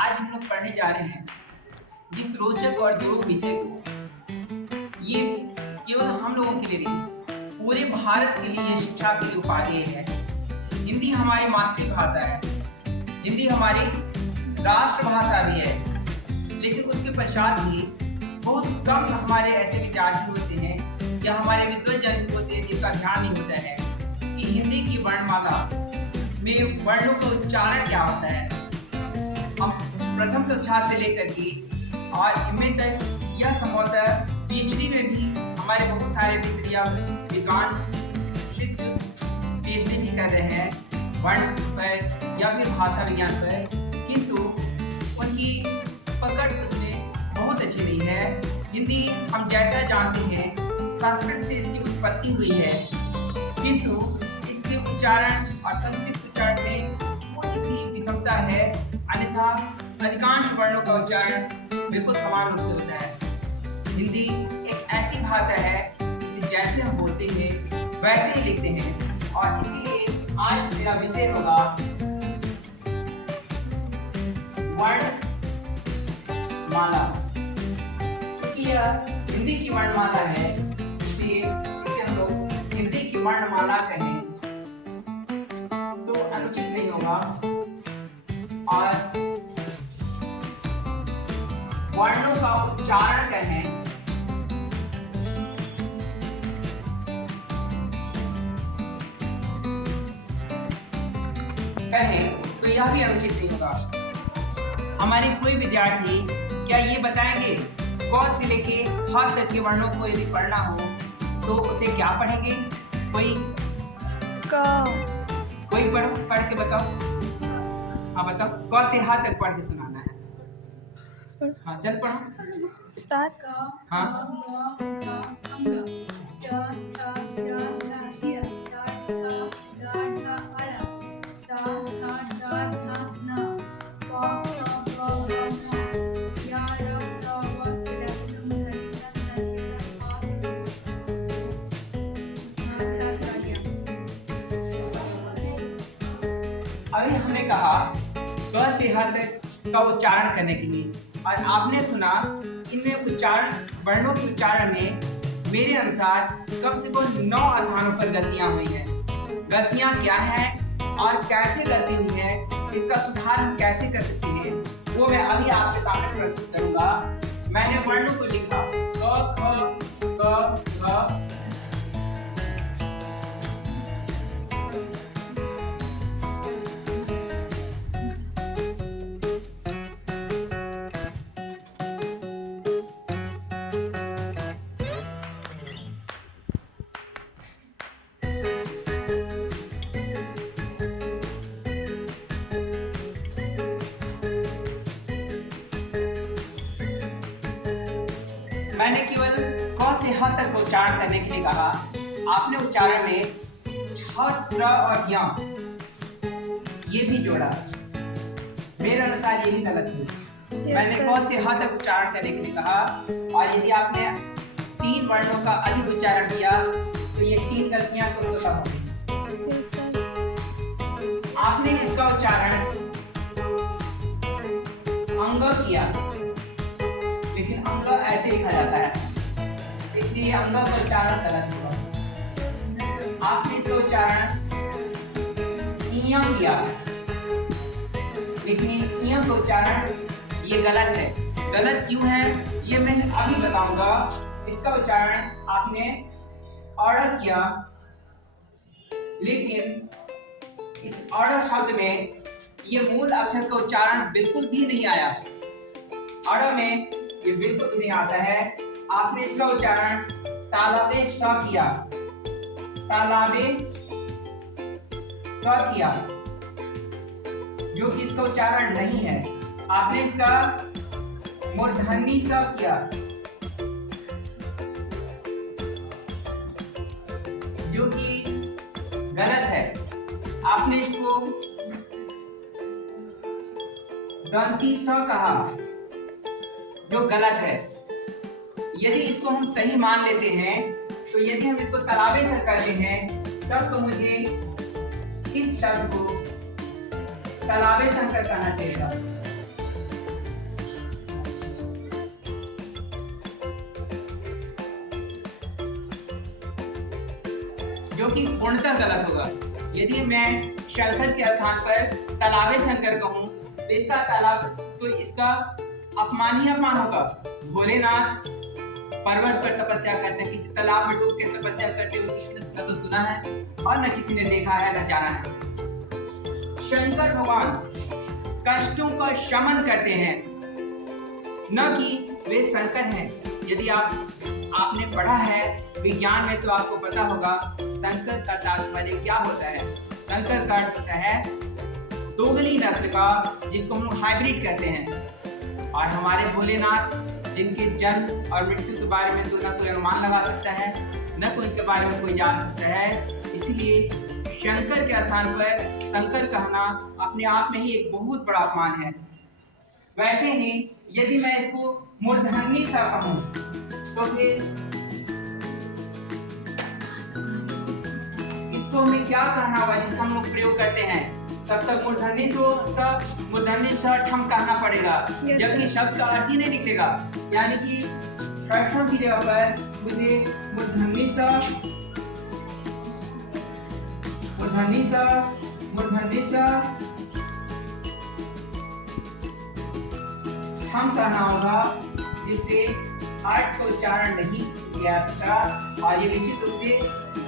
आज हम लोग पढ़ने जा रहे हैं जिस रोचक और दुरूह विषय को। ये केवल हम लोगों के लिए नहीं, पूरे भारत के लिए शिक्षा के लिए उपादेय है। हिंदी हमारी मातृभाषा है, हिंदी हमारी राष्ट्रभाषा भी है, लेकिन उसके पश्चात भी बहुत कम हमारे ऐसे विद्यार्थी होते हैं या हमारे विद्वजन भी होते हैं जिनका ध्यान नहीं होता है कि हिंदी की वर्णमाला में वर्णों का उच्चारण क्या होता है। हम प्रथम कक्षा से लेकर के और एमए तक या संभवतः पीएचडी में भी हमारे बहुत सारे मित्र या विद्वान शिष्य पीएचडी भी कर रहे हैं वर्ण पर या फिर भाषा विज्ञान पर, किंतु उनकी पकड़ उसमें बहुत अच्छी नहीं है। हिंदी हम जैसा जानते हैं संस्कृत से इसकी उत्पत्ति हुई है, किंतु इसके उच्चारण और संस्कृत उच्चारण में थोड़ी सी विषमता है, अन्यथा अधिकांश वर्णों का उच्चारण बिल्कुल समान रूप से होता है। हिंदी एक ऐसी भाषा है जिसे जैसे हम बोलते हैं वैसे ही लिखते हैं, और इसीलिए आज मेरा विषय होगा वर्णमाला। क्योंकि यह हिंदी की वर्णमाला है, इसलिए इसे हम लोग हिंदी की वर्णमाला कहें तो अनुचित नहीं होगा। और वर्णों का उच्चारण कहें तो यह भी अनुचित नहीं होगा। हमारे कोई विद्यार्थी क्या ये बताएंगे क से लेके ह तक के वर्णों को यदि पढ़ना हो तो उसे क्या पढ़ेंगे? कोई पढ़ के बताओ। हाँ बताओ, क से ह तक पढ़ के सुनाना है। हाँ चल पढ़ो। स्टार्ट। हाँ अभी हमने कहा क से ह तक का उच्चारण करने के लिए, और आपने सुना इनमें उच्चारण वर्णों के उच्चारण में मेरे अनुसार कम से कम 9 स्थानों पर गलतियां हुई हैं। गलतियां क्या हैं और कैसे गलती हुई है, इसका सुधार हम कैसे कर सकते हैं, वो मैं अभी आपके सामने प्रस्तुत करूंगा। मैंने वर्णों को लिखा क ख ग घ। मैंने केवल क से ह तक उच्चारण करने के लिए कहा। आपने उच्चारण में छ, त्र और य ये भी जोड़ा, मेरे अनुसार ये भी गलत हुई। मैंने क से ह तक उच्चारण करने के लिए कहा, और यदि आपने 3 वर्णों का अधिक उच्चारण किया तो ये 3 गलतियां तो स्वतः हो गई। आपने इसका उच्चारण अंग किया, लेकिन अंग ऐसे लिखा जाता है, इसलिए अंग का उच्चारण गलत हुआ। आपने इसका उच्चारण इया किया, लेकिन इया का उच्चारण ये गलत है। गलत क्यों है ये मैं अभी बताऊंगा। इसका उच्चारण आपने औड़ किया, लेकिन इस औड़ शब्द में ये मूल अक्षर का उच्चारण बिल्कुल भी नहीं आया। औड़ में ये बिल्कुल भी नहीं आता है। आपने इसका उच्चारण तालाबे स किया, तालाबे स किया, जो कि इसका उच्चारण नहीं है। आपने इसका मूर्धन्य स किया, जो कि गलत है। आपने इसको दंती स कहा, जो गलत है। यदि इसको हम सही मान लेते हैं तो यदि हम इसको तालाबे से करते हैं तब तो मुझे इस शब्द को तालाबे संकर कहना चाहिए। जो कि पूर्णतः गलत होगा। यदि मैं शंकर के स्थान पर तालाबे शंकर कहूँ तो इसका तालाब तो इसका अपमान ही अपमान होगा। भोलेनाथ पर्वत पर तपस्या करते हैं, किसी तालाब में डूब के तपस्या करते हुए किसी ने न तो सुना है और न किसी ने देखा है न जाना है। शंकर भगवान कष्टों का शमन करते हैं, न कि वे शंकर हैं। यदि आपने पढ़ा है विज्ञान में तो आपको पता होगा शंकर का तात्पर्य क्या होता है। शंकर का अर्थ होता है दोगली नस्ल का, जिसको हम लोग हाइब्रिड कहते हैं। और हमारे भोलेनाथ जिनके जन्म और मृत्यु के बारे में तो न कोई अनुमान लगा सकता है न कोई इनके बारे में कोई जान सकता है, इसलिए शंकर के स्थान पर शंकर कहना अपने आप में ही एक बहुत बड़ा अपमान है। वैसे ही यदि मैं इसको मूर्धन्य सा कहूँ तो फिर इसको हमें क्या कहना होगा, जिसका हम लोग प्रयोग करते हैं तब तक मूर्धन्य स ठम कहना पड़ेगा, जबकि शब्द का अर्थ ही नहीं निकलेगा। यानी कि ठम की जगह पर मुझे मूर्धन्य स ठम कहना होगा, जिससे अर्थ का उच्चारण नहीं किया सकता। और ये निश्चित रूप से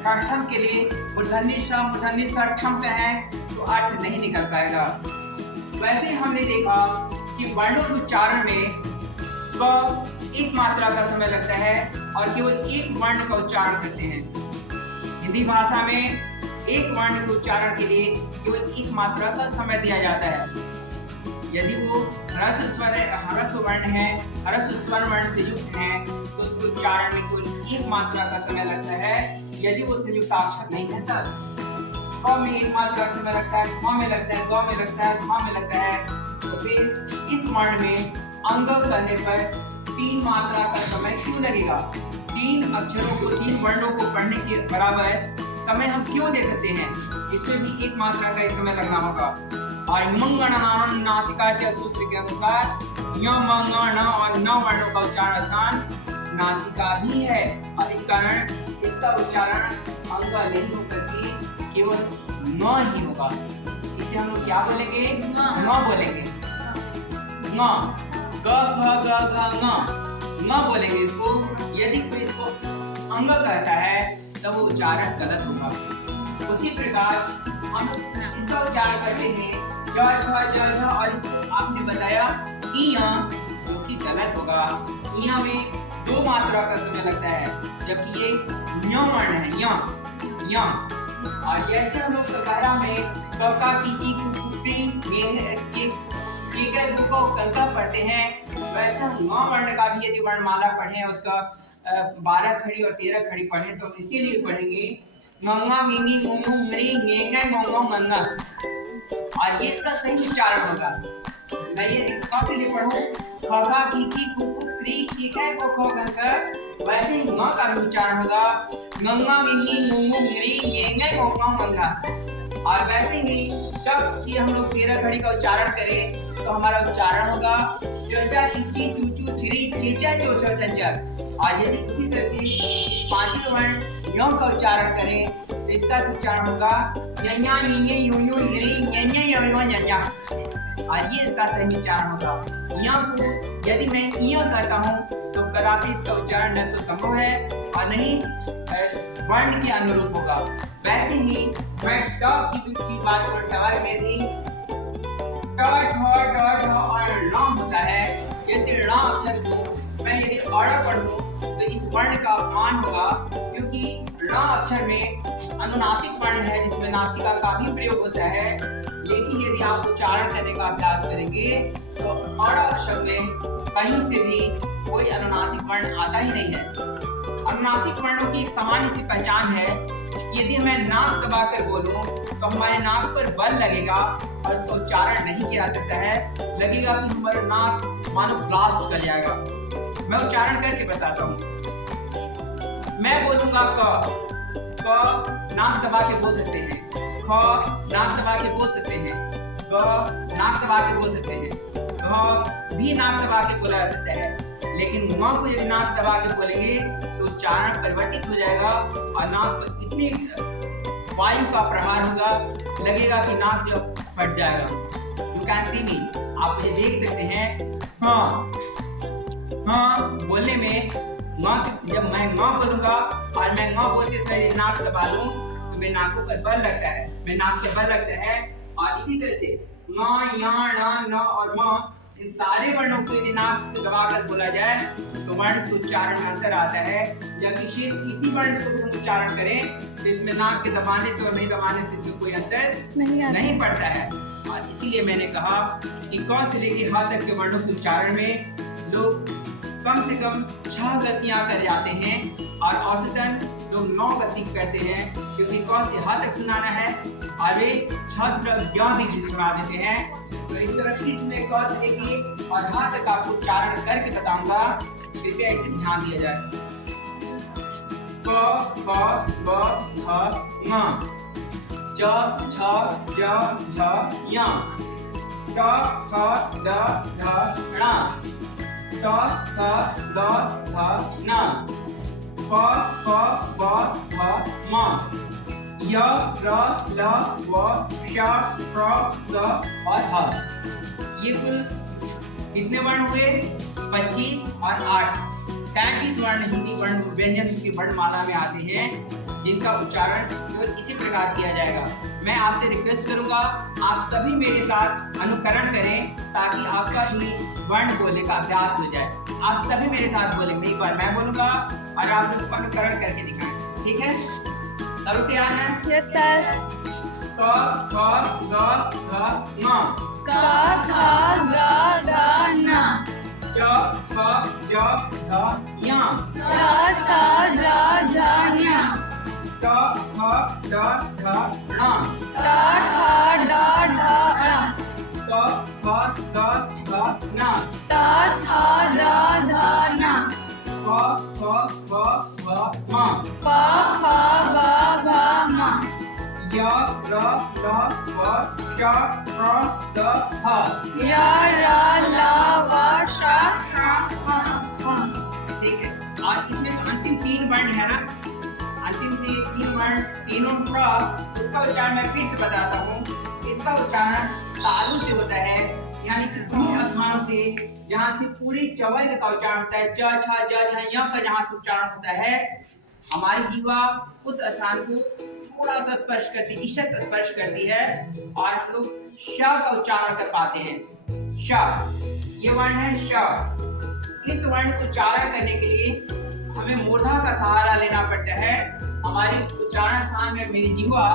ठम के लिए मूर्धन्य स ठम का है तो अर्थ नहीं निकल पाएगा। वैसे हमने देखा कि वर्णों के उच्चारण में एक मात्रा का समय लगता है और केवल एक वर्ण का उच्चारण करते हैं। हिंदी भाषा में एक वर्ण के उच्चारण के लिए केवल एक मात्रा का समय दिया जाता है। यदि वो ह्रस्व वर्ण है, ह्रस्व स्वर वर्ण से युक्त है तो उसके उच्चारण में केवल एक मात्रा का समय लगता है। यदि वो संयुक्ताक्षर नहीं है तब क में एक मात्रा का समय लगता है, ख में लगता है, ग में लगता है, ध में लगता है। तो फिर इस वर्ण में अंग करने पर 3 मात्रा का समय क्यों लगेगा? 3 अक्षरों को 3 वर्णों को पढ़ने के बराबर समय हम क्यों दे सकते हैं? इसमें भी 1 मात्रा का समय लगना होगा। और मंगण नासिका च सूत्र के अनुसार य मंगण और न वर्णों का उच्चारण स्थान नासिका भी है और इस कारण इसका उच्चारण अंग नहीं होकर के केवल न ही होगा। इसे हम लोग क्या बोलेंगे? न बोलेंगे। न ग ख ग घ न बोलेंगे इसको। यदि कोई इसको अंग कहता है तब वो उच्चारण गलत होगा। उसी प्रकार हम इसका उच्चारण करते हैं ज छ ज झ और इसको आपने बताया इया, जो कि गलत होगा। इया में 2 मात्रा का समय लगता है, जबकि ये य वर्ण है य। और जैसे हम लोग ककारा में कका की को कलका पढ़ते हैं, वैसे हम 9 वर्ण का भी यदि वर्णमाला पढ़ें, उसका 12 खड़ी और 13 खड़ी पढ़ें तो हम इसके लिए पढ़ेंगे गंगा गिंगी गुंगू मरी गेंगा गोंगो गंगा। और ये इसका सही उच्चारण होगा। मैं ये कॉपी लिए पढ़ूं खगा की कुकु क्री खीका को खो गंगा, वैसे ही ग का भी उच्चारण होगा गंगा गिंगी गुंगू मरी गेंगा गोंगो गंगा। और वैसे ही जब कि हम लोग 13 खड़ी का उच्चारण करें तो हमारा उच्चारण होगा चचा चिची चूचू चिरी चीचा चोचो चंचल। और यदि उसी तरह से इस 5वें वर्ण य का उच्चारण करें तो इसका उच्चारण होगा यन्या यन्ये युयु यरी यन्ये ययो यन्या। और ये इसका सही उच्चारण होगा। य को यदि मैं य कहता हूँ तो कदापि इसका उच्चारण न तो संभव है और नहीं वर्ण के अनुरूप होगा। वैसे ही मैं ट की बात करते हैं में भी ट ठ ढ और ण होता है। जैसे ण अक्षर को मैं यदि अड़ पढ़ूं तो इस वर्ण का अपमान होगा, क्योंकि ण अक्षर में अनुनासिक वर्ण है जिसमें नासिका का भी प्रयोग होता है। लेकिन यदि आप उच्चारण करने का अभ्यास करेंगे तो अड़ शब्द में कहीं से भी कोई अनुनासिक वर्ण आता ही नहीं है। अनुनासिक वर्णों की एक सामान्य सी पहचान है, यदि मैं नाक दबाकर बोलूं तो हमारे नाक पर बल लगेगा और इसका उच्चारण नहीं किया जा सकता है। लगेगा कि हमारा नाक मानो ब्लास्ट कर जाएगा। मैं उच्चारण करके बताता हूँ। मैं बोलूंगा क नाक दबा के बोल सकते हैं, ख नाक दबा के बोल सकते हैं, ग नाक दबा के बोल सकते हैं, घ भी नाक दबा के बोला जा सकता है। लेकिन म को यदि नाक दबा के बोलेंगे तो उच्चारण परिवर्तित हो जाएगा और नाक पर कितनी वायु का प्रहार होगा, लगेगा कि नाक जो फट जाएगा। यू कैन सी मी, आप मुझे देख सकते हैं। हाँ हाँ बोलने में जब मैं हाँ बोलूंगा और मैं हाँ बोलते समय नाक दबा लूं तो मेरे नाकों पर बल लगता है, मेरे नाक पे बल लगता है। और इसी तरह से ङ, या, ण, न और म, इन सारे वर्णों को यदि नाक से दबाकर बोला जाए तो वर्ण के उच्चारण में अंतर आता है। जब किसी वर्ण को हम उच्चारण करें तो इसमें नाक के दबाने से और नहीं दबाने से इसमें कोई अंतर नहीं पड़ता है। और इसीलिए मैंने कहा कि क से लेकर ह तक के वर्णों के उच्चारण में लोग कम से कम 6 गलतियां कर जाते हैं और औसतन लोग 9 गलती करते हैं, क्योंकि क से ह तक सुनाना है और वे छात्र ज्ञान भी सुना देते हैं। तो इस तरह से मैं क से लेके और ह तक आपको उच्चारण करके बताऊंगा, कृपया इसे ध्यान दिया जाए। क, ख, ग, घ, ङ, च, छ, ज, झ, ञ, ट, ठ, ड, ढ, ण, ट, थ, द, ध, न, प, फ, ब, भ, म, य, र, ल, व, श, प्र, स और ह। ये कुल कितने वर्ण हुए? 25 और 8 33 वर्ण हिंदी वर्ण व्यंजन की वर्णमाला में आते हैं, जिनका उच्चारण केवल इसी प्रकार किया जाएगा। मैं आपसे रिक्वेस्ट करूंगा आप सभी मेरे साथ अनुकरण करें ताकि आपका ही वर्ण बोलने का अभ्यास हो जाए। आप सभी मेरे साथ बोलेंगे, एक बार मैं बोलूंगा और आप उसको अनुकरण करके दिखाएं, ठीक है? करो तैयार है? Yes sir. क, ख, ग, घ, ङ, क, ख, ग, घ, न, च, छ, ज, झ, ञ, च, छ, ज, झ, ञ, ट, ठ, ड, ढ, ण, ट, ठ, ड, ढ, ण, त, थ, द, ध, न, त, थ, द, ध, न, प, फ, ब, भ, म, प, फ, ब, भ, म, य, र, ल, व, श, प्र, स, ह। य, र, ल, व, श, ठीक है। और इसमें जो अंतिम 3 वर्ण है ना, अंतिम 3 वर्ण तीनों प्र, उसका उच्चारण मैं फिर से बताता हूँ। इसका उच्चारण तालु से होता है, यानी कि उन्हीं स्थानों से जहाँ से पूरी चवर्ग का उच्चारण होता है। च, छ, ज, झ, ञ का जहाँ से उच्चारण होता है, हमारी जीवा उस स्थान को थोड़ा सा स्पर्श करती, ईशत स्पर्श करती है और हम लोग श का उच्चारण कर पाते हैं। श, ये वर्ण है श। इस वर्ण को उच्चारण करने के लिए हमें मूर्धा का सहारा लेना पड़ता है। हमारी उच्चारण स्थान में मेरी जीवा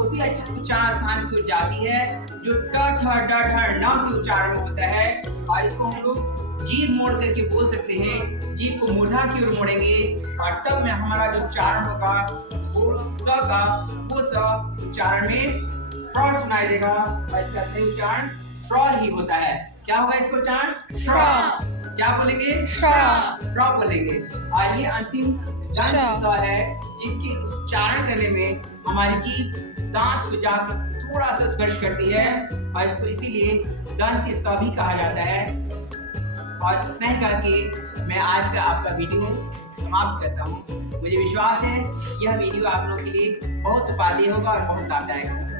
उसी उच्चारण स्थान की ओर जाती है जो ट, ठ, ड, ढ, न के उच्चारण होता है, और इसको हम लोग जीभ मोड़ करके बोल सकते हैं। जीभ को मूर्धा की ओर मोड़ेंगे और तब में हमारा जो उच्चारण होगा वो स का वो स उच्चारण में प्र सुनाई देगा और इसका सही उच्चारण प्र ही होता है। क्या होगा इसका उच्चारण? प्र। क्या बोलेंगे? प्र बोलेंगे। और ये अंतिम दंत स है, जिसके उच्चारण करने में हमारी जीभ दांत को जाकर थोड़ा सा स्पर्श करती है और इसको इसीलिए दंत स भी कहा जाता है। और इतना ही करके मैं आज का आपका वीडियो समाप्त करता हूँ। मुझे विश्वास है यह वीडियो आप लोगों के लिए बहुत उपादेय होगा और बहुत लाभदायक होगा।